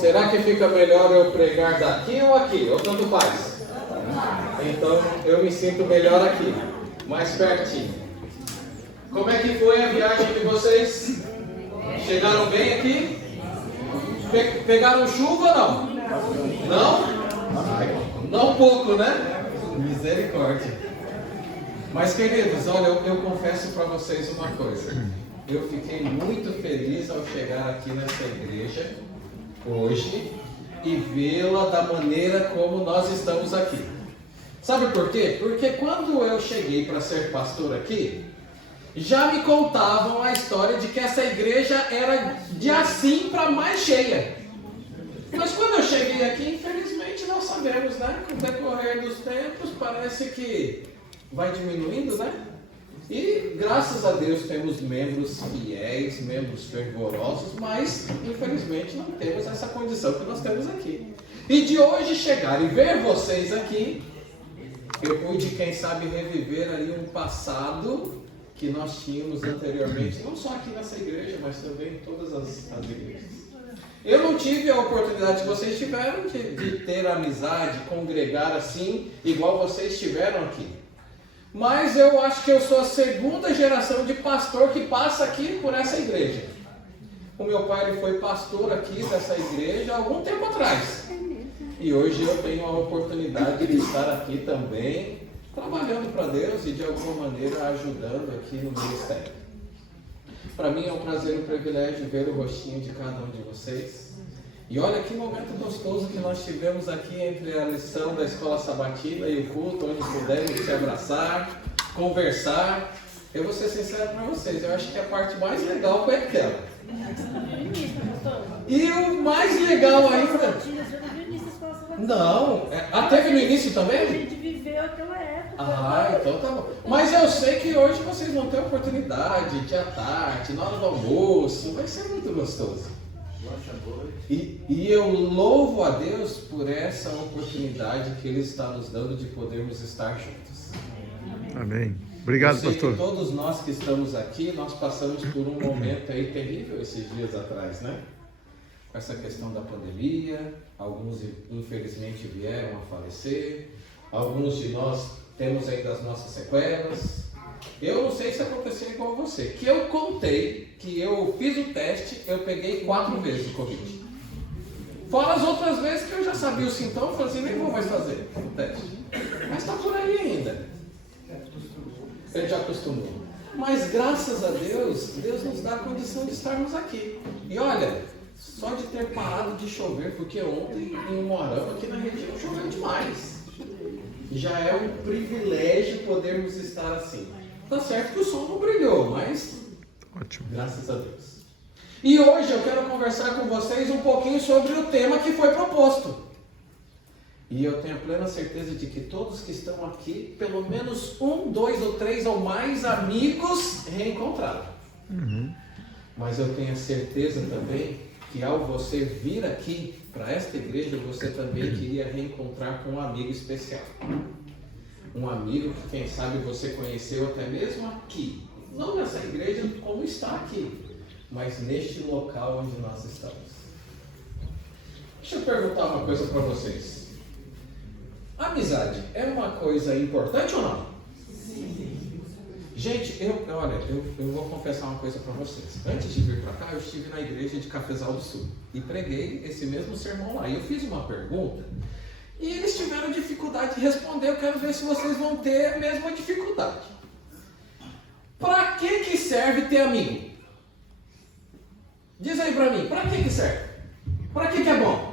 Será que fica melhor eu pregar daqui ou aqui? Ou tanto faz? Então eu me sinto melhor aqui, mais pertinho. Como é que foi a viagem de vocês? Chegaram bem aqui? Pegaram chuva ou não? Não? Não pouco, né? Misericórdia. Mas queridos, olha, eu confesso para vocês uma coisa. Eu fiquei muito feliz ao chegar aqui nessa igreja hoje e vê-la da maneira como nós estamos aqui. Sabe por quê? Porque quando eu cheguei para ser pastor aqui, já me contavam a história de que essa igreja era de assim para mais cheia. Mas quando eu cheguei aqui, infelizmente nós sabemos, né? Com o decorrer dos tempos parece que vai diminuindo, né? E graças a Deus temos membros fiéis, membros fervorosos, mas infelizmente não temos essa condição que nós temos aqui. E de hoje chegar e ver vocês aqui, eu pude, quem sabe, reviver ali um passado que nós tínhamos anteriormente, não só aqui nessa igreja, mas também em todas as igrejas. Eu não tive a oportunidade que vocês tiveram de ter amizade, congregar assim, igual vocês tiveram aqui. Mas eu acho que eu sou a segunda geração de pastor que passa aqui por essa igreja. O meu pai ele foi pastor aqui dessa igreja há algum tempo atrás. E hoje eu tenho a oportunidade de estar aqui também, trabalhando para Deus e de alguma maneira ajudando aqui no ministério. Para mim é um prazer e um privilégio ver o rostinho de cada um de vocês. E olha que momento gostoso que nós tivemos aqui entre a lição da escola sabatina e o culto, onde pudemos se abraçar, conversar. Eu vou ser sincero para vocês, eu acho que a parte mais legal foi aquela. E o mais legal ainda... Não, teve no início também? A gente viveu aquela época. Ah, então tá bom. Mas eu sei que hoje vocês vão ter oportunidade de à tarde, na hora do almoço, vai ser muito gostoso. E eu louvo a Deus por essa oportunidade que Ele está nos dando de podermos estar juntos. Amém. Obrigado, pastor. Todos nós que estamos aqui, nós passamos por um momento aí terrível esses dias atrás, né? Com essa questão da pandemia, alguns infelizmente vieram a falecer, alguns de nós temos ainda as nossas sequelas. Eu não sei se aconteceu igual a você, que eu contei que eu fiz o teste, eu peguei 4 vezes o Covid. Fora as outras vezes que eu já sabia o sintoma, falei assim, nem vou mais fazer o teste. Mas está por aí ainda. Ele já acostumou. Mas graças a Deus, Deus nos dá a condição de estarmos aqui. E olha, só de ter parado de chover, porque ontem em Moarama, aqui na região, choveu demais. Já é um privilégio podermos estar assim. Tá certo que o sol não brilhou, mas ótimo. Graças a Deus. E hoje eu quero conversar com vocês um pouquinho sobre o tema que foi proposto. E eu tenho a plena certeza de que todos que estão aqui, pelo menos 1, 2 ou 3 ou mais amigos reencontraram. Mas eu tenho a certeza também que ao você vir aqui para esta igreja, você também queria reencontrar com um amigo especial. Um amigo que quem sabe você conheceu até mesmo aqui. Não nessa igreja como está aqui, mas neste local onde nós estamos. Deixa eu perguntar uma coisa para vocês. Amizade é uma coisa importante ou não? Sim. Gente, eu vou confessar uma coisa para vocês. Antes de vir para cá, eu estive na igreja de Cafezal do Sul e preguei esse mesmo sermão lá. E eu fiz uma pergunta e eles tiveram dificuldade de responder. Eu quero ver se vocês vão ter a mesma dificuldade. Para que serve ter amigo? Diz aí para mim, para que serve? Para que é bom?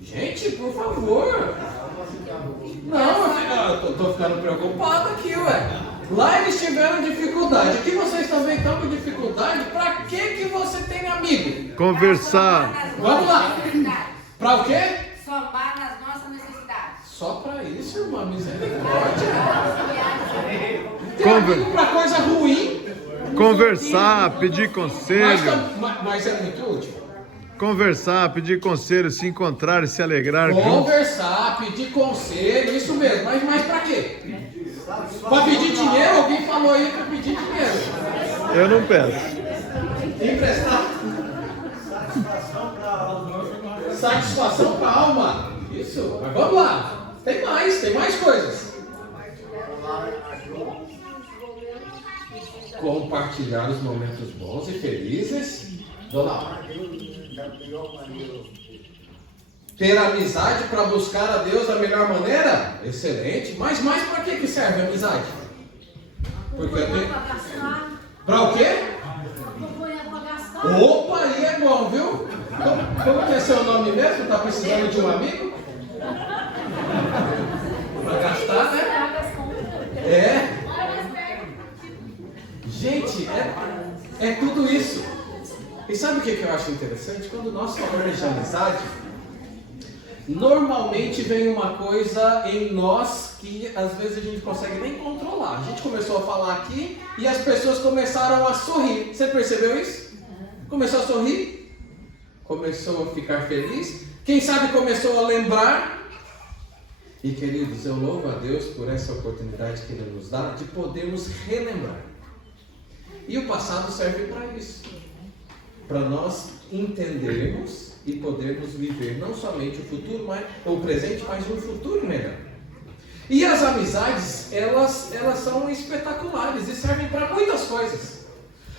Gente, por favor. Não, eu tô ficando preocupado aqui, ué. Lá eles tiveram dificuldade. Aqui vocês também estão com dificuldade. Para que você tem amigo? Conversar. Vamos lá. Para o quê? Somar nas nossas necessidades. Só para isso, irmã, misericórdia. Tem Conver- amigo para coisa ruim. Conversar, pedir conselho. Mas é muito útil. Conversar, pedir conselho, se encontrar e se alegrar juntos. Conversar, pedir conselho, isso mesmo. Mas para quê? Para pedir dinheiro? Alguém falou aí para pedir dinheiro. Eu não peço. Emprestar. Satisfação para Satisfação para a alma. Isso, mas vamos lá. Tem mais coisas. Compartilhar os momentos bons e felizes. Dona Laura. Ter amizade para buscar a Deus da melhor maneira? Excelente. Mas mais para que serve a amizade? Porque eu tenho... Para o quê? Opa, aí é bom, viu? Como que é seu nome mesmo? Tá precisando de um amigo? Para gastar, né? É. Gente, é tudo isso. E sabe o que eu acho interessante? Quando nós falamos de amizade, normalmente vem uma coisa em nós que às vezes a gente não consegue nem controlar. A gente começou a falar aqui e as pessoas começaram a sorrir. Você percebeu isso? Começou a sorrir, começou a ficar feliz, quem sabe começou a lembrar. E queridos, eu louvo a Deus por essa oportunidade que Ele nos dá de podermos relembrar. E o passado serve para isso, para nós entendermos e podermos viver não somente o futuro, mas o presente, mas um futuro melhor. E as amizades, elas são espetaculares e servem para muitas coisas.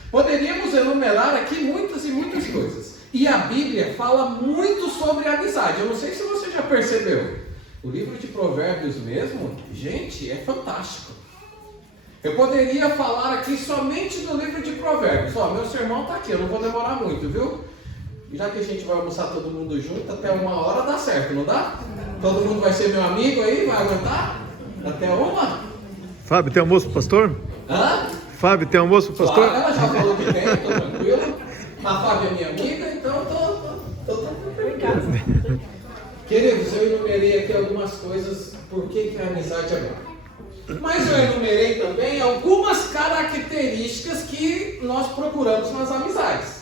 Poderíamos enumerar aqui muitas e muitas coisas. E a Bíblia fala muito sobre a amizade. Eu não sei se você já percebeu. O livro de Provérbios mesmo, gente, é fantástico. Eu poderia falar aqui somente do livro de Provérbios. Ó, meu sermão está aqui, eu não vou demorar muito, viu? Já que a gente vai almoçar todo mundo junto, até 1h dá certo, não dá? Todo mundo vai ser meu amigo aí, vai aguentar? Até 1? Fábio, tem almoço pro pastor? Hã? Fábio, tem almoço pro pastor? Claro, ela já falou que tem, estou tranquilo. A Fábio é minha amiga, então estou tranquilo. Queridos, eu enumerei aqui algumas coisas, por que a amizade é boa. Mas eu enumerei também algumas características que nós procuramos nas amizades.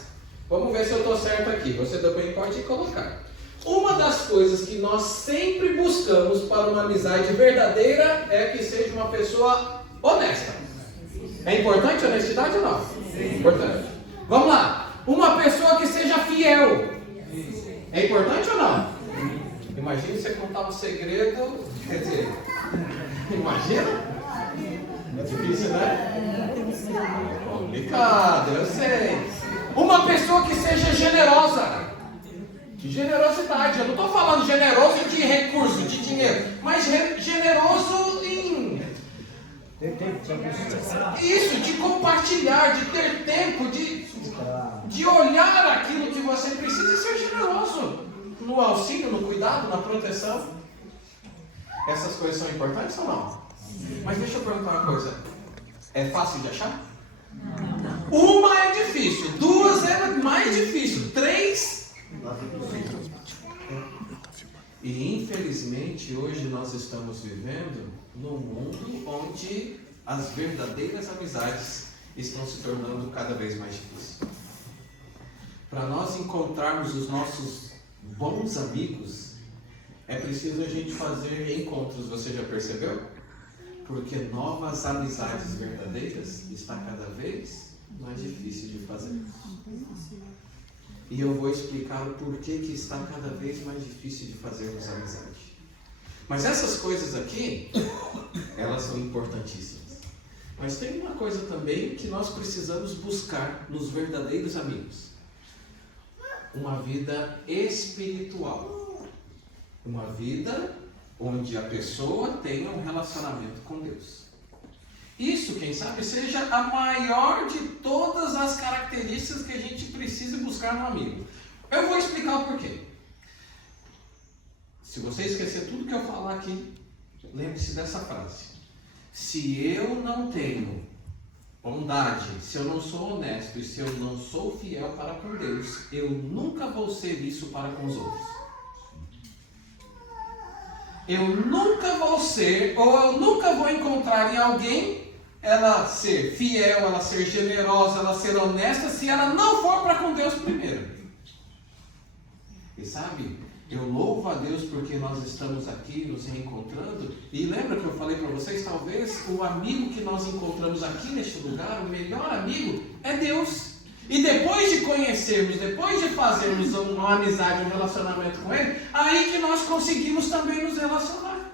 Vamos ver se eu estou certo aqui. Você também pode colocar. Uma das coisas que nós sempre buscamos para uma amizade verdadeira é que seja uma pessoa honesta. É importante a honestidade ou não? Sim. Importante. Vamos lá. Uma pessoa que seja fiel. É importante ou não? Imagina você contar um segredo. Quer dizer, imagina? É difícil, né? Complicado, eu sei. Uma pessoa que seja generosa. Generosidade. Eu não estou falando generoso de recurso, de dinheiro, mas generoso em... Isso, de compartilhar, de ter tempo, de olhar aquilo que você precisa e ser generoso. No auxílio, no cuidado, na proteção. Essas coisas são importantes ou não? Mas deixa eu perguntar uma coisa. É fácil de achar? Uma é difícil, duas é mais difícil, três... E infelizmente hoje nós estamos vivendo num mundo onde as verdadeiras amizades estão se tornando cada vez mais difíceis. Para nós encontrarmos os nossos bons amigos, é preciso a gente fazer encontros, você já percebeu? Porque novas amizades verdadeiras está cada vez mais difícil de fazer. E eu vou explicar o porquê que está cada vez mais difícil de fazermos amizade. Mas essas coisas aqui, elas são importantíssimas. Mas tem uma coisa também que nós precisamos buscar nos verdadeiros amigos. Uma vida espiritual. Uma vida onde a pessoa tenha um relacionamento com Deus. Isso, quem sabe, seja a maior de todas as características que a gente precisa buscar no amigo. Eu vou explicar o porquê. Se você esquecer tudo que eu falar aqui, lembre-se dessa frase. Se eu não tenho bondade, se eu não sou honesto e se eu não sou fiel para com Deus, eu nunca vou ser isso para com os outros. Eu nunca vou ser, ou eu nunca vou encontrar em alguém ela ser fiel, ela ser generosa, ela ser honesta, se ela não for para com Deus primeiro. E sabe, eu louvo a Deus porque nós estamos aqui nos reencontrando. E lembra que eu falei para vocês, talvez o amigo que nós encontramos aqui neste lugar, o melhor amigo, é Deus. E depois de conhecermos, depois de fazermos uma amizade, um relacionamento com Ele, aí que nós conseguimos também nos relacionar.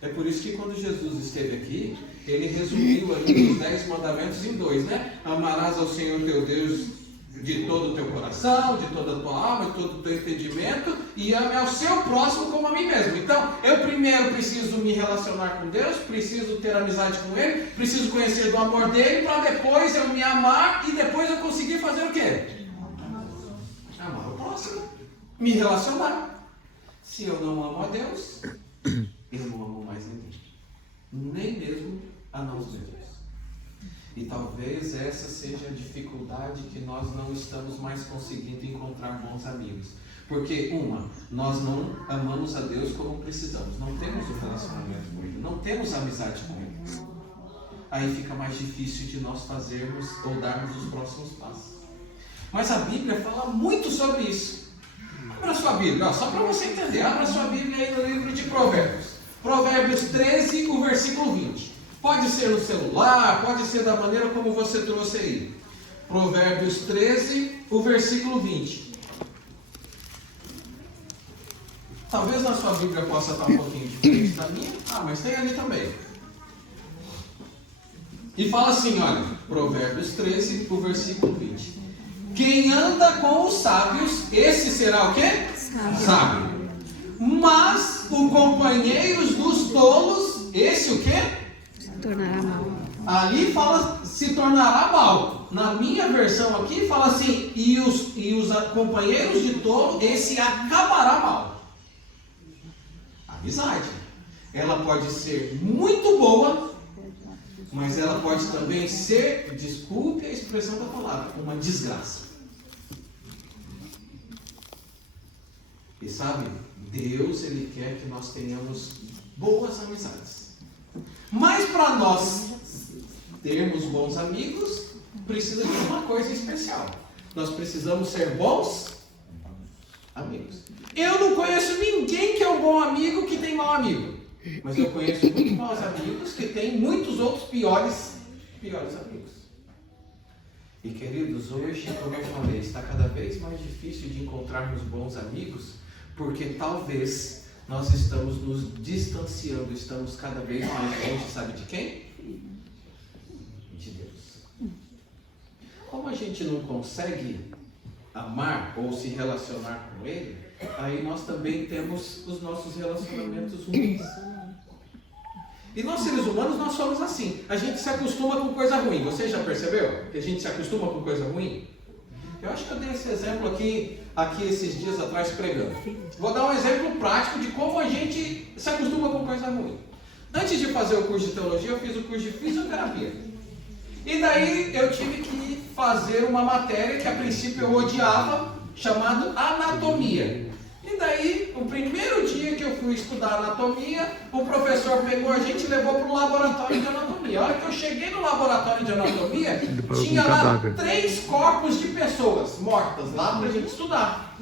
É por isso que quando Jesus esteve aqui, Ele resumiu ali os 10 mandamentos em 2, né? Amarás ao Senhor teu Deus de todo o teu coração, de toda a tua alma, de todo o teu entendimento, e ame ao seu próximo como a mim mesmo. Então, eu primeiro preciso me relacionar com Deus, preciso ter amizade com Ele, preciso conhecer do amor dEle, para depois eu me amar e depois eu conseguir fazer o quê? Amar o próximo, me relacionar. Se eu não amo a Deus, eu não amo mais ninguém, nem mesmo a nós mesmos. E talvez essa seja a dificuldade que nós não estamos mais conseguindo encontrar bons amigos. Porque, nós não amamos a Deus como precisamos. Não temos um relacionamento com Ele. Não temos amizade com Ele. Aí fica mais difícil de nós fazermos ou darmos os próximos passos. Mas a Bíblia fala muito sobre isso. Abra sua Bíblia, só para você entender. Abra sua Bíblia aí no livro de Provérbios. Provérbios 13, o versículo 20. Pode ser no celular, pode ser da maneira como você trouxe aí. Provérbios 13, o versículo 20. Talvez na sua Bíblia possa estar um pouquinho diferente da minha. Mas tem ali também. E fala assim, olha, Provérbios 13, o versículo 20. Quem anda com os sábios, esse será o quê? Sábio. Mas o companheiro dos tolos, esse o quê? Tornará mal. Ali fala se tornará mal. Na minha versão aqui fala assim, e os companheiros de tolo, esse acabará mal. Amizade. Ela pode ser muito boa, mas ela pode também ser, desculpe a expressão da palavra, uma desgraça. E sabe, Deus, Ele quer que nós tenhamos boas amizades. Mas para nós termos bons amigos, precisa de uma coisa especial. Nós precisamos ser bons amigos. Eu não conheço ninguém que é um bom amigo que tem mau amigo. Mas eu conheço muitos maus amigos que têm muitos outros piores amigos. E queridos, hoje, como eu falei, está cada vez mais difícil de encontrarmos bons amigos, porque talvez nós estamos nos distanciando, estamos cada vez mais longe, sabe de quem? De Deus. Como a gente não consegue amar ou se relacionar com Ele, aí nós também temos os nossos relacionamentos ruins. E nós seres humanos, nós somos assim. A gente se acostuma com coisa ruim. Você já percebeu que a gente se acostuma com coisa ruim? Eu acho que eu dei esse exemplo aqui esses dias atrás pregando. Vou dar um exemplo prático de como a gente se acostuma com coisa ruim. Antes de fazer o curso de teologia, eu fiz o curso de fisioterapia. E daí eu tive que fazer uma matéria que a princípio eu odiava, chamado anatomia. E daí, o primeiro dia que eu fui estudar anatomia, o professor pegou a gente e levou para o laboratório de anatomia. A hora que eu cheguei no laboratório de anatomia, tinha lá 3 corpos de pessoas mortas lá para a gente estudar.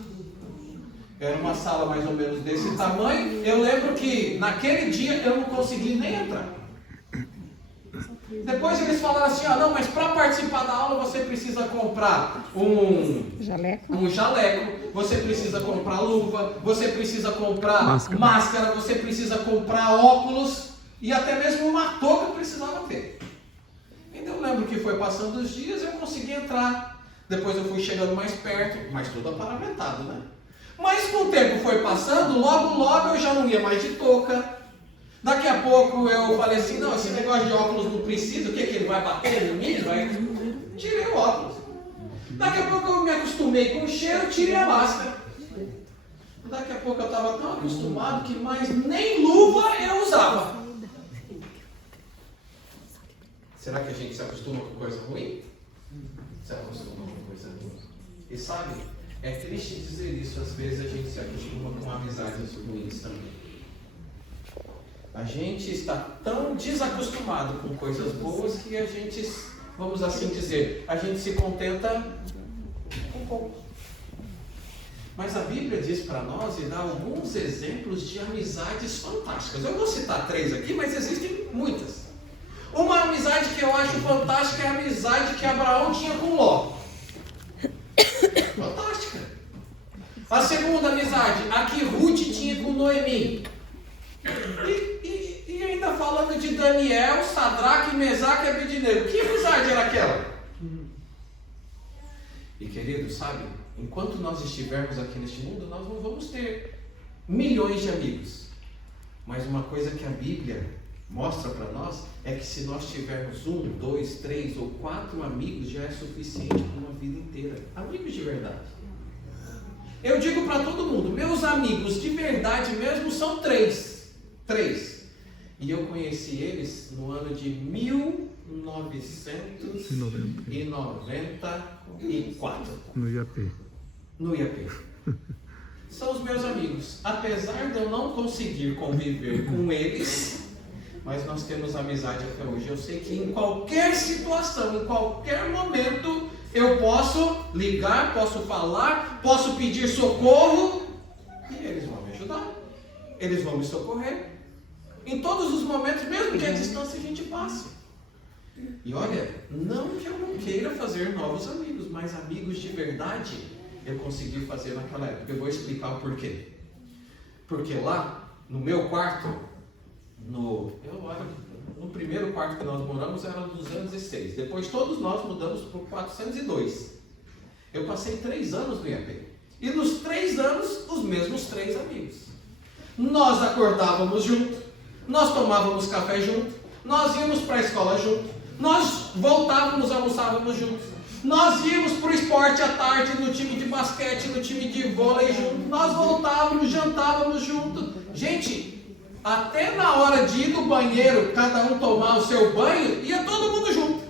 Era uma sala mais ou menos desse tamanho. Eu lembro que naquele dia eu não consegui nem entrar. Depois eles falaram assim, não, mas para participar da aula você precisa comprar um jaleco, você precisa comprar luva, você precisa comprar máscara, você precisa comprar óculos e até mesmo uma touca precisava ter. Então eu lembro que foi passando os dias e eu consegui entrar. Depois eu fui chegando mais perto, mas tudo aparamentado, né? Mas com o tempo foi passando, logo eu já não ia mais de touca. Daqui a pouco eu falei assim, não, esse negócio de óculos não precisa, o que ele vai bater em mim? Tirei o óculos. Daqui a pouco eu me acostumei com o cheiro, tirei a máscara. Daqui a pouco eu estava tão acostumado que mais nem luva eu usava. Será que a gente se acostuma com coisa ruim? Se acostuma com coisa ruim. E sabe, é triste dizer isso, às vezes a gente se acostuma com amizades ruins também. A gente está tão desacostumado com coisas boas que a gente, vamos assim dizer, a gente se contenta um pouco. Mas a Bíblia diz para nós e dá alguns exemplos de amizades fantásticas. Eu vou citar 3 aqui, mas existem muitas. Uma amizade que eu acho fantástica é a amizade que Abraão tinha com Ló. A segunda amizade, a que Ruth tinha com Noemi. E ainda falando de Daniel, Sadraque, Mesaque e Abednego. Que amizade era aquela? E querido, sabe, enquanto nós estivermos aqui neste mundo, nós não vamos ter milhões de amigos. Mas uma coisa que a Bíblia mostra para nós é que se nós tivermos 1, 2, 3 ou 4 amigos, já é suficiente para uma vida inteira. Amigos de verdade. Eu digo para todo mundo, meus amigos de verdade mesmo são 3. 3. E eu conheci eles no ano de 1994. No IAP. No IAP. São os meus amigos. Apesar de eu não conseguir conviver com eles, mas nós temos amizade até hoje. Eu sei que em qualquer situação, em qualquer momento, eu posso ligar, posso falar, posso pedir socorro e eles vão me ajudar. Eles vão me socorrer. Em todos os momentos, mesmo que a distância a gente passe. E olha, não que eu não queira fazer novos amigos, mas amigos de verdade eu consegui fazer naquela época. Eu vou explicar o porquê. Porque lá, no meu quarto, no primeiro quarto que nós moramos era 206. Depois todos nós mudamos para o 402. Eu passei 3 anos no IAP. E nos 3 anos, os mesmos 3 amigos. Nós acordávamos juntos, nós tomávamos café juntos, nós íamos para a escola juntos, nós voltávamos, almoçávamos juntos, nós íamos para o esporte à tarde, no time de basquete, no time de vôlei juntos, nós voltávamos, jantávamos juntos. Gente, até na hora de ir no banheiro, cada um tomar o seu banho, ia todo mundo junto.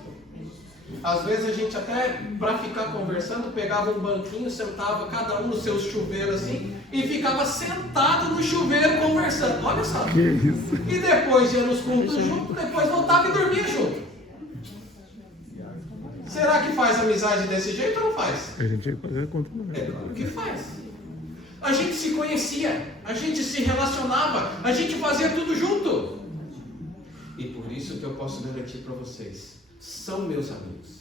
Às vezes a gente até, para ficar conversando, pegava um banquinho, sentava cada um no seu chuveiro assim, e ficava sentado no chuveiro conversando. Olha só. Que isso? E depois ia nos cultos junto, depois voltava e dormia junto. Será que faz amizade desse jeito ou não faz? A gente ia fazer conta não. É claro que faz. A gente se conhecia, a gente se relacionava, a gente fazia tudo junto. E por isso que eu posso garantir para vocês, são meus amigos.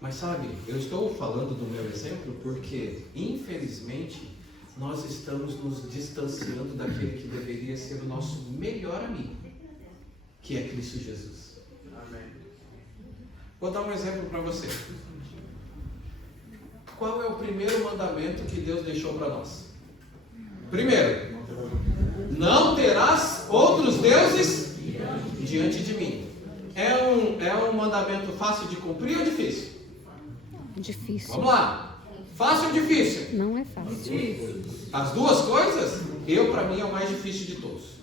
Mas sabe, eu estou falando do meu exemplo porque, infelizmente, nós estamos nos distanciando daquele que deveria ser o nosso melhor amigo, que é Cristo Jesus. Amém. Vou dar um exemplo para você. Qual é o primeiro mandamento que Deus deixou para nós? Primeiro, não terás outros deuses diante de mim. É um mandamento fácil de cumprir ou difícil? Difícil. Vamos lá. Fácil ou difícil? Não é fácil. As duas coisas, para mim, é o mais difícil de todos.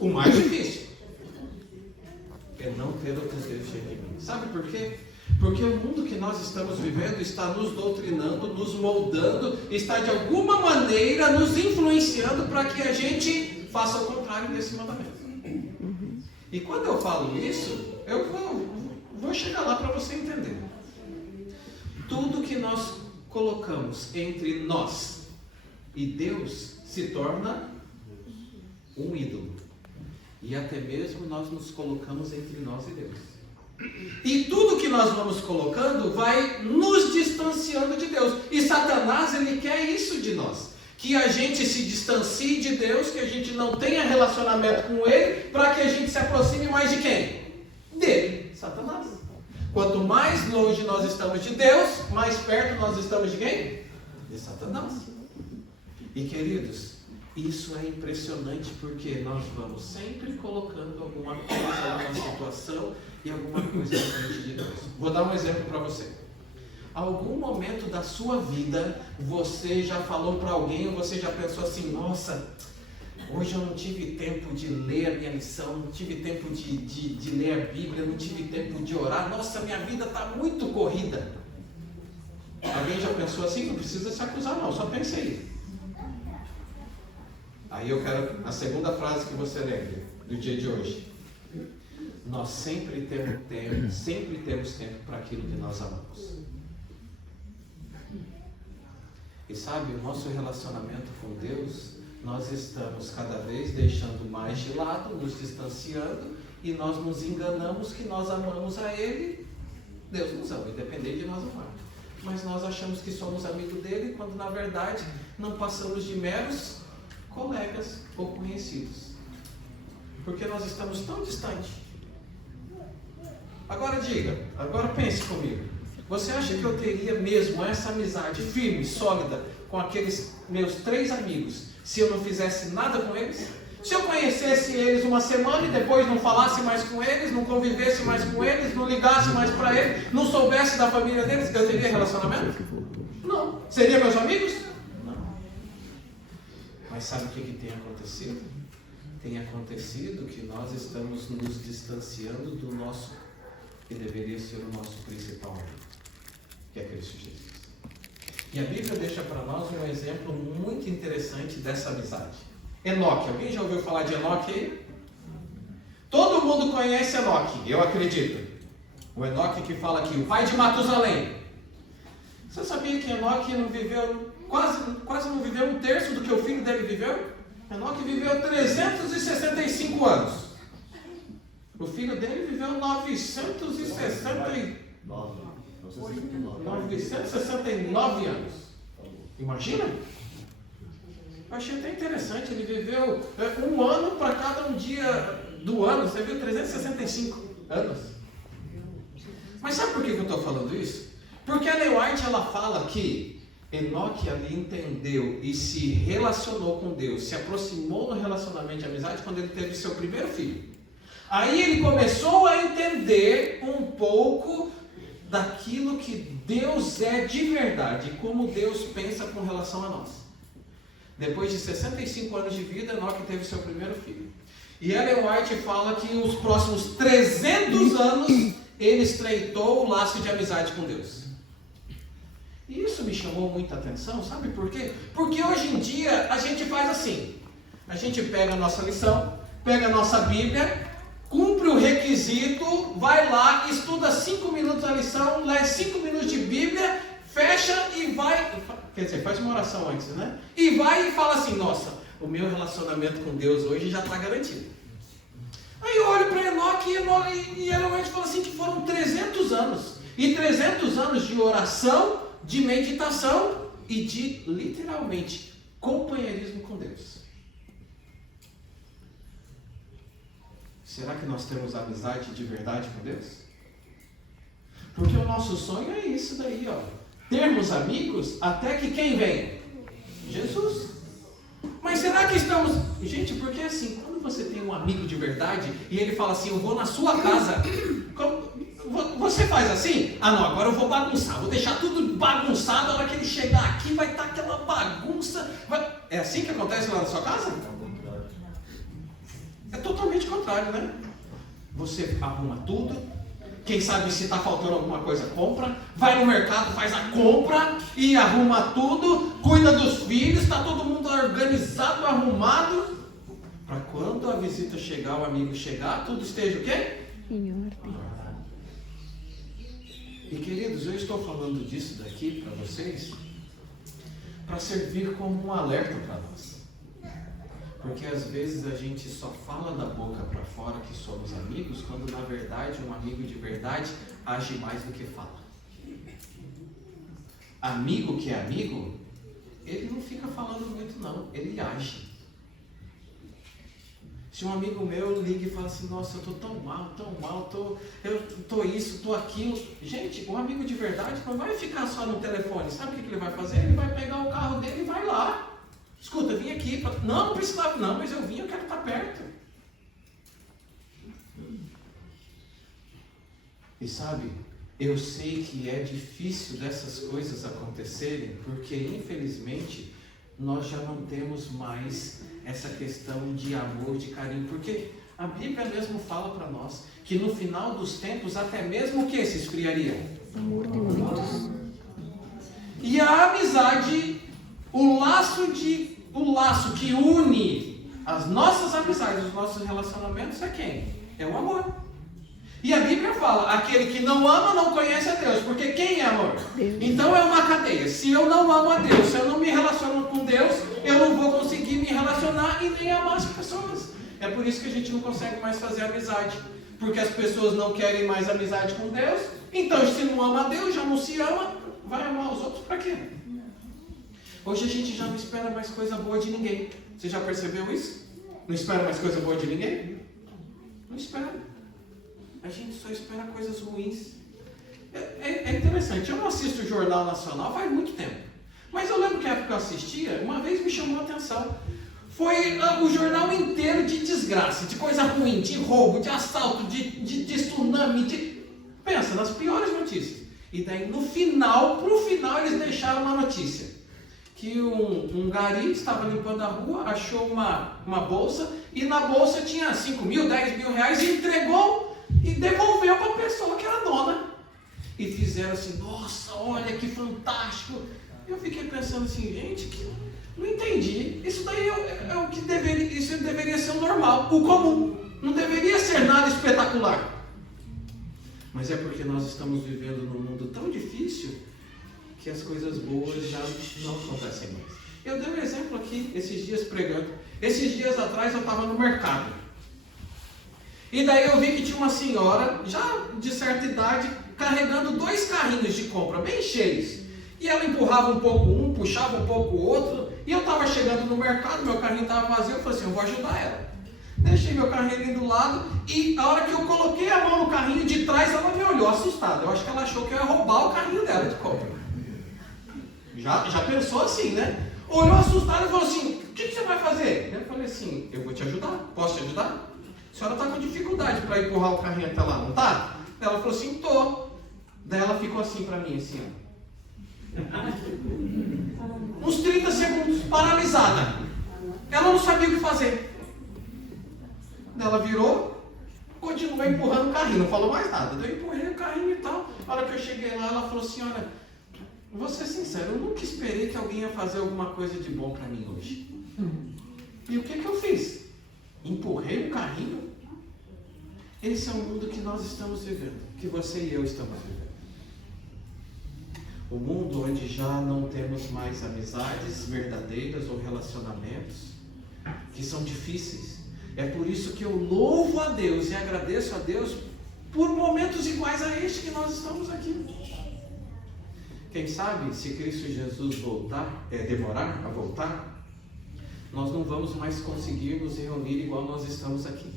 O mais difícil é não ter outros deuses diante de mim. Sabe por quê? Porque o mundo que nós estamos vivendo está nos doutrinando, nos moldando, está de alguma maneira nos influenciando para que a gente faça o contrário desse mandamento. E quando eu falo isso, eu vou chegar lá para você entender. Tudo que nós colocamos entre nós e Deus se torna um ídolo. E até mesmo nós nos colocamos entre nós e Deus. E tudo que nós vamos colocando vai nos distanciando de Deus. E Satanás, ele quer isso de nós. Que a gente se distancie de Deus, que a gente não tenha relacionamento com Ele, para que a gente se aproxime mais de quem? Dele, Satanás. Quanto mais longe nós estamos de Deus, mais perto nós estamos de quem? De Satanás. E queridos, isso é impressionante porque nós vamos sempre colocando alguma coisa, alguma situação e alguma coisa na frente de Deus. Vou dar um exemplo para você. Algum momento da sua vida, você já falou para alguém, ou você já pensou assim, nossa, hoje eu não tive tempo de ler a minha lição, não tive tempo de ler a Bíblia, não tive tempo de orar, nossa, minha vida está muito corrida. Alguém já pensou assim? Não precisa se acusar não, só pense aí. Aí eu quero a segunda frase que você lembra do dia de hoje. Nós sempre temos tempo para aquilo que nós amamos. E sabe, o nosso relacionamento com Deus, nós estamos cada vez deixando mais de lado, nos distanciando, e nós nos enganamos que nós amamos a Ele. Deus nos ama, independente de nós amarmos. mas nós achamos que somos amigos dele, quando na verdade não passamos de meros colegas ou conhecidos. Porque nós estamos tão distantes. Agora diga, agora pense comigo. Você acha que eu teria mesmo essa amizade firme, sólida, com aqueles meus 3 amigos, se eu não fizesse nada com eles? Se eu conhecesse eles uma semana e depois não falasse mais com eles, não convivesse mais com eles, não ligasse mais para eles, não soubesse da família deles, eu teria relacionamento? Não. Seriam meus amigos? Não. Mas sabe o que tem acontecido? Tem acontecido que nós estamos nos distanciando do nosso, que deveria ser o nosso principal amigo, que é Cristo Jesus. E a Bíblia deixa para nós um exemplo muito interessante dessa amizade. Enoque, alguém já ouviu falar de Enoque aí? Todo mundo conhece Enoque, eu acredito. O Enoque que fala aqui, o pai de Matusalém. Você sabia que Enoque não viveu, quase não viveu 1/3 do que o filho dele viveu? Enoque viveu 365 anos. O filho dele viveu 969 anos. Imagina? Eu achei até interessante, ele viveu 1 ano para cada um dia do ano, você viu, 365 anos. Mas sabe por que eu estou falando isso? Porque a Ellen White, ela fala que Enoque ali entendeu e se relacionou com Deus, se aproximou no relacionamento de amizade quando ele teve seu primeiro filho. Aí ele começou a entender um pouco daquilo que Deus é de verdade, como Deus pensa com relação a nós. Depois de 65 anos de vida, Enoque teve seu primeiro filho. E Ellen White fala que os próximos 300 anos ele estreitou o laço de amizade com Deus. E isso me chamou muita atenção, sabe por quê? Porque hoje em dia a gente faz assim. A gente pega a nossa lição, pega a nossa Bíblia, cumpre o requisito, vai lá, estuda 5 minutos a lição, lê 5 minutos de Bíblia, fecha e vai, quer dizer, faz uma oração antes, né? E vai e fala assim, nossa, o meu relacionamento com Deus hoje já está garantido. Aí eu olho para Enoque e Ellen White fala assim que foram 300 anos. E 300 anos de oração, de meditação e de, literalmente, companheirismo com Deus. Será que nós temos amizade de verdade com Deus? Porque o nosso sonho é isso daí, ó. Termos amigos até que quem vem? Jesus. Mas será que estamos... Gente, porque assim, quando você tem um amigo de verdade e ele fala assim, eu vou na sua casa, você faz assim? Ah não, agora eu vou bagunçar, vou deixar tudo bagunçado, a hora que ele chegar aqui vai estar aquela bagunça. É assim que acontece lá na sua casa? É totalmente contrário, né? Você arruma tudo, quem sabe se está faltando alguma coisa, compra, vai no mercado, faz a compra e arruma tudo, cuida dos filhos, está todo mundo organizado, arrumado, para quando a visita chegar, o amigo chegar, tudo esteja o quê? Em ordem. E queridos, eu estou falando disso daqui para vocês, para servir como um alerta para nós. Porque às vezes a gente só fala da boca para fora que somos amigos, quando na verdade um amigo de verdade age mais do que fala. Amigo que é amigo, ele não fica falando muito não, ele age. Se um amigo meu liga e fala assim, nossa, eu estou tão mal, eu estou isso, estou aquilo. Gente, o amigo de verdade não vai ficar só no telefone. Sabe o que ele vai fazer? Ele vai pegar o carro dele e vai lá. Escuta, eu vim aqui. Não precisava, não, mas eu vim, eu quero estar perto. E sabe, eu sei que é difícil dessas coisas acontecerem, porque infelizmente nós já não temos mais essa questão de amor, de carinho, porque a Bíblia mesmo fala para nós que no final dos tempos até mesmo o que se esfriaria? Amor de muitos. E a amizade, o laço que une as nossas amizades, os nossos relacionamentos é quem? É o amor. E a Bíblia fala, aquele que não ama não conhece a Deus, porque quem é amor? Deus. Então é uma cadeia. Se eu não amo a Deus, se eu não me relaciono com Deus, eu não vou conseguir me relacionar e nem amar as pessoas. É por isso que a gente não consegue mais fazer amizade, porque as pessoas não querem mais amizade com Deus. Então se não ama a Deus, já não se ama, Vai amar os outros para quê? Hoje a gente já não espera mais coisa boa de ninguém. Você já percebeu isso? Não espera mais coisa boa de ninguém? Não espera. A gente só espera coisas ruins. É interessante. Eu não assisto o Jornal Nacional faz muito tempo. Mas eu lembro que a época que eu assistia, uma vez me chamou a atenção. Foi o jornal inteiro de desgraça, de coisa ruim, de roubo, de assalto, de tsunami, pensa, nas piores notícias. E daí pro final, eles deixaram uma notícia. Que um gari estava limpando a rua, achou uma bolsa, e na bolsa tinha 5 mil, 10 mil reais, e entregou e devolveu para a pessoa que era dona. E fizeram assim, nossa, olha que fantástico. Eu fiquei pensando assim, gente, não entendi. Isso daí é o que deveria ser o normal, o comum. Não deveria ser nada espetacular. Mas é porque nós estamos vivendo num mundo tão difícil que as coisas boas já não acontecem mais. Eu dei um exemplo aqui, esses dias pregando. Esses dias atrás eu estava no mercado. E daí eu vi que tinha uma senhora, já de certa idade, carregando 2 carrinhos de compra, bem cheios. E ela empurrava um pouco um, puxava um pouco o outro. E eu estava chegando no mercado, meu carrinho estava vazio, eu falei assim, eu vou ajudar ela. Deixei meu carrinho ali do lado e a hora que eu coloquei a mão no carrinho de trás, ela me olhou assustada. Eu acho que ela achou que eu ia roubar o carrinho dela de compra. Já pensou assim, né? Olhou assustada e falou assim, o que você vai fazer? Eu falei assim, eu vou te ajudar, posso te ajudar? A senhora está com dificuldade para empurrar o carrinho até lá, não está? Ela falou assim, tô. Daí ela ficou assim para mim, assim, ó. Uns 30 segundos, paralisada. Ela não sabia o que fazer. Ela virou, continuou empurrando o carrinho, não falou mais nada. Daí eu empurrei o carrinho e tal. A hora que eu cheguei lá, ela falou assim, olha, vou ser sincero, eu nunca esperei que alguém ia fazer alguma coisa de bom para mim hoje. E o que eu fiz? Empurrei o carrinho? Esse é o mundo que nós estamos vivendo, que você e eu estamos vivendo. O mundo onde já não temos mais amizades verdadeiras ou relacionamentos que são difíceis. É por isso que eu louvo a Deus e agradeço a Deus por momentos iguais a este que nós estamos aqui. Quem sabe, se Cristo Jesus demorar a voltar, nós não vamos mais conseguir nos reunir igual nós estamos aqui.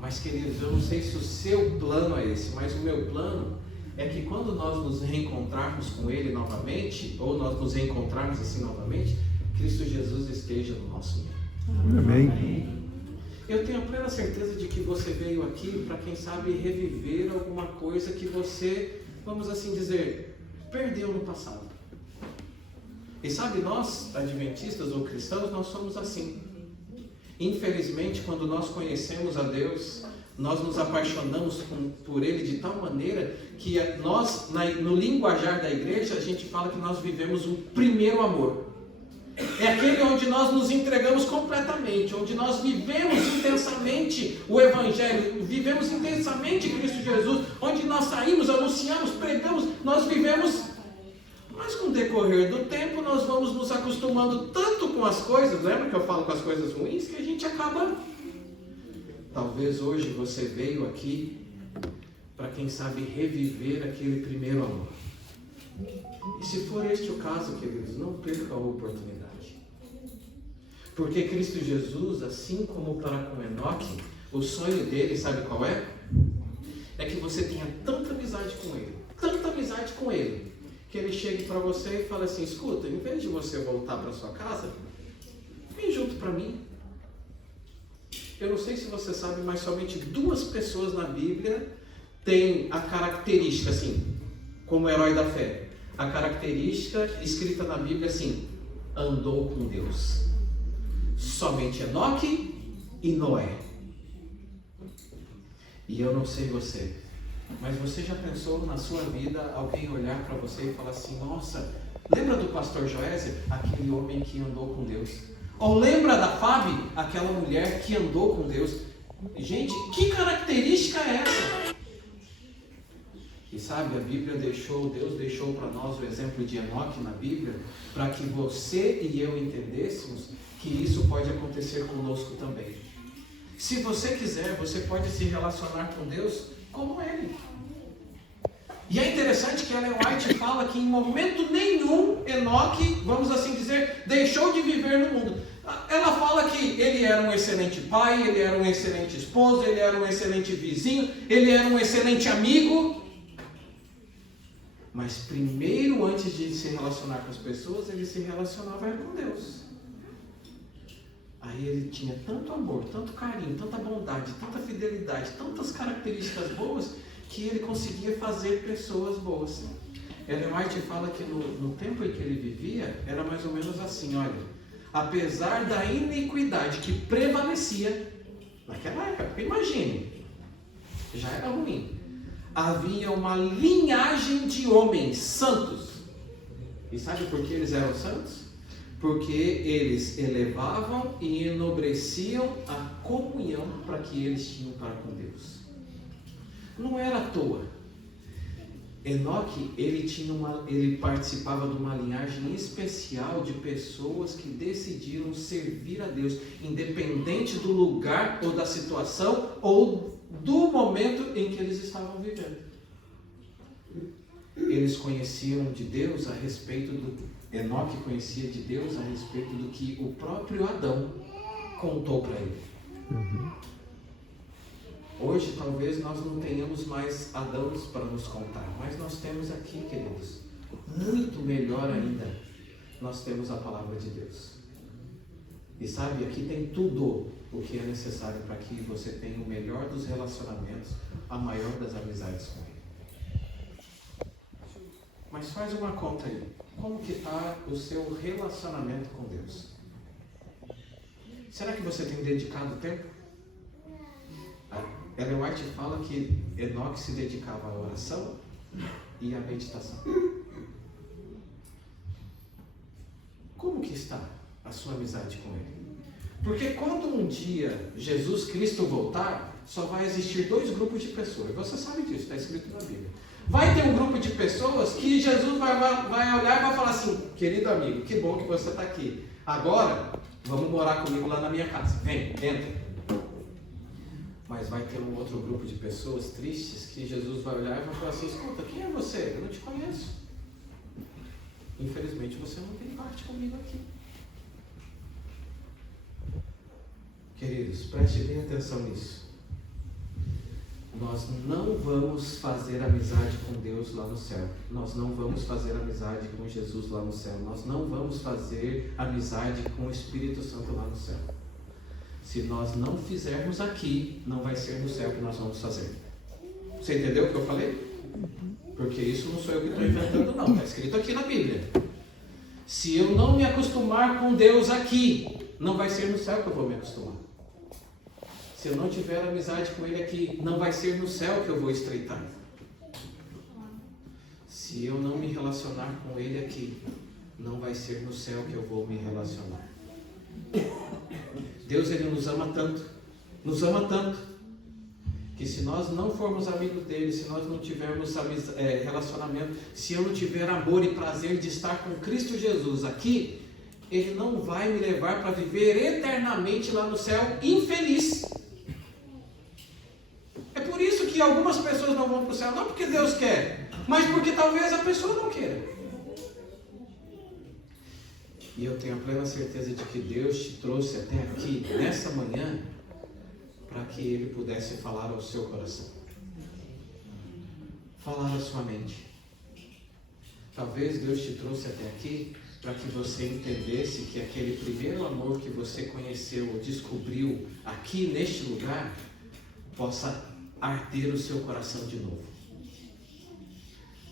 Mas, queridos, eu não sei se o seu plano é esse, mas o meu plano é que quando nós nos reencontrarmos com Ele novamente, ou nós nos reencontrarmos assim novamente, Cristo Jesus esteja no nosso meio. Amém. Eu tenho a plena certeza de que você veio aqui para, quem sabe, reviver alguma coisa que você, vamos assim dizer, perdeu no passado. E sabe, nós, adventistas ou cristãos, nós somos assim. Infelizmente, quando nós conhecemos a Deus, nós nos apaixonamos por Ele de tal maneira que nós, no linguajar da igreja, a gente fala que nós vivemos um primeiro amor. É aquele onde nós nos entregamos completamente, onde nós vivemos intensamente o Evangelho, vivemos intensamente Cristo Jesus, onde nós saímos, anunciamos, pregamos, nós vivemos. Mas com o decorrer do tempo nós vamos nos acostumando tanto com as coisas, lembra que eu falo com as coisas ruins, que a gente acaba. Talvez hoje você veio aqui para, quem sabe, reviver aquele primeiro amor. E se for este o caso, queridos, não perca a oportunidade. Porque Cristo Jesus, assim como para com Enoque, o sonho dele, sabe qual é? É que você tenha tanta amizade com ele, que ele chegue para você e fale assim, escuta, em vez de você voltar para sua casa, vem junto para mim. Eu não sei se você sabe, mas somente 2 pessoas na Bíblia têm a característica, assim, como herói da fé. A característica escrita na Bíblia assim, andou com Deus. Somente Enoque e Noé. E eu não sei você, mas você já pensou na sua vida alguém olhar para você e falar assim, nossa, lembra do pastor Joésia? Aquele homem que andou com Deus. Ou lembra da Fábio? Aquela mulher que andou com Deus. Gente, que característica é essa? E sabe, Deus deixou para nós o exemplo de Enoque na Bíblia, para que você e eu entendêssemos que isso pode acontecer conosco também. Se você quiser, você pode se relacionar com Deus como Ele. E é interessante que Ellen White fala que em momento nenhum Enoque, vamos assim dizer, deixou de viver no mundo. Ela fala que ele era um excelente pai, ele era um excelente esposo, ele era um excelente vizinho, ele era um excelente amigo. Mas primeiro, antes de se relacionar com as pessoas, ele se relacionava com Deus. Aí ele tinha tanto amor, tanto carinho, tanta bondade, tanta fidelidade, tantas características boas, que ele conseguia fazer pessoas boas. Ellen White fala que no tempo em que ele vivia, era mais ou menos assim, olha, apesar da iniquidade que prevalecia naquela época, imagine, já era ruim, havia uma linhagem de homens santos. E sabe por que eles eram santos? Porque eles elevavam e enobreciam a comunhão para que eles tinham para com Deus. Não era à toa. Enoque, ele participava de uma linhagem especial de pessoas que decidiram servir a Deus, independente do lugar ou da situação ou do momento em que eles estavam vivendo. Eles conheciam de Deus a respeito Enoque conhecia de Deus a respeito do que o próprio Adão contou para ele. Hoje talvez nós não tenhamos mais Adãos para nos contar, mas nós temos aqui, queridos, muito melhor ainda, nós temos a palavra de Deus. E sabe, aqui tem tudo o que é necessário para que você tenha o melhor dos relacionamentos, a maior das amizades com Ele. Mas faz uma conta aí, como que está o seu relacionamento com Deus? Será que você tem dedicado tempo? Ellen White fala que Enoque se dedicava à oração e à meditação. Como que está a sua amizade com Ele? Porque quando um dia Jesus Cristo voltar, só vai existir 2 grupos de pessoas. Você sabe disso, está escrito na Bíblia. Vai ter um grupo de pessoas que Jesus vai olhar e vai falar assim: querido amigo, que bom que você está aqui. Agora, vamos morar comigo lá na minha casa. Vem, entra. Mas vai ter um outro grupo de pessoas tristes que Jesus vai olhar e vai falar assim: escuta, quem é você? Eu não te conheço. Infelizmente você não tem parte comigo aqui. Queridos, preste bem atenção nisso. Nós não vamos fazer amizade com Deus lá no céu. Nós não vamos fazer amizade com Jesus lá no céu. Nós não vamos fazer amizade com o Espírito Santo lá no céu. Se nós não fizermos aqui, não vai ser no céu que nós vamos fazer. Você entendeu o que eu falei? Porque isso não sou eu que estou inventando, não. Está escrito aqui na Bíblia. Se eu não me acostumar com Deus aqui, não vai ser no céu que eu vou me acostumar. Se eu não tiver amizade com Ele aqui, não vai ser no céu que eu vou estreitar. Se eu não me relacionar com Ele aqui, não vai ser no céu que eu vou me relacionar. Deus, Ele nos ama tanto, que se nós não formos amigos dele, se nós não tivermos relacionamento, se eu não tiver amor e prazer de estar com Cristo Jesus aqui, Ele não vai me levar para viver eternamente lá no céu infeliz. É por isso que algumas pessoas não vão para o céu, não porque Deus quer, mas porque talvez a pessoa não queira. E eu tenho a plena certeza de que Deus te trouxe até aqui, nessa manhã, para que Ele pudesse falar ao seu coração. Falar à sua mente. Talvez Deus te trouxe até aqui para que você entendesse que aquele primeiro amor que você conheceu ou descobriu aqui neste lugar, possa arder o seu coração de novo.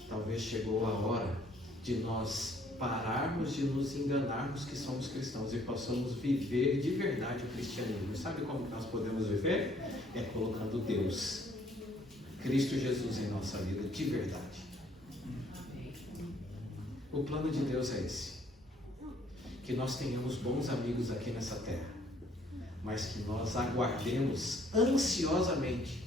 Talvez chegou a hora de nós pararmos de nos enganarmos que somos cristãos e possamos viver de verdade o cristianismo. E sabe como nós podemos viver? É colocando Deus, Cristo Jesus em nossa vida de verdade. O plano de Deus é esse: que nós tenhamos bons amigos aqui nessa terra, mas que nós aguardemos ansiosamente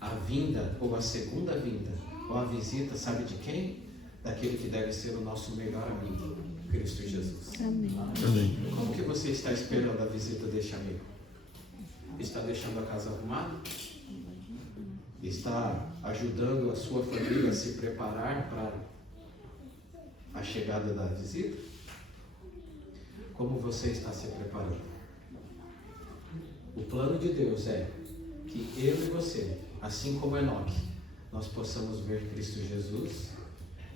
a vinda ou a segunda vinda ou a visita, sabe de quem? Daquele que deve ser o nosso melhor amigo, Cristo Jesus. Amém. Como que você está esperando a visita deste amigo? Está deixando a casa arrumada? está ajudando a sua família a se preparar para a chegada da visita? Como você está se preparando? O plano de Deus é que eu e você, assim como Enoque, nós possamos ver Cristo Jesus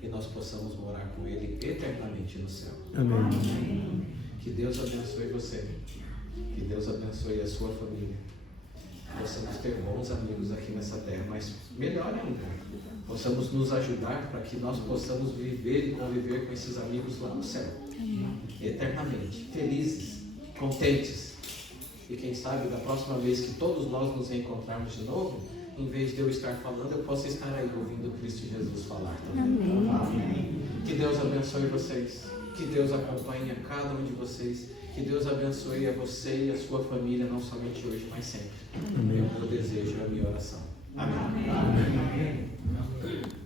e nós possamos morar com Ele eternamente no céu. Amém. Que Deus abençoe você. Que Deus abençoe a sua família. Possamos ter bons amigos aqui nessa terra, mas melhor ainda, possamos nos ajudar para que nós possamos viver e conviver com esses amigos lá no céu, eternamente, felizes, contentes. E quem sabe da próxima vez que todos nós nos encontrarmos de novo, em vez de eu estar falando, eu possa estar aí ouvindo Cristo Jesus falar também. Amém. Que Deus abençoe vocês. Que Deus acompanhe a cada um de vocês. Que Deus abençoe a você e a sua família, não somente hoje, mas sempre. É o meu desejo, é a minha oração. Amém. Amém.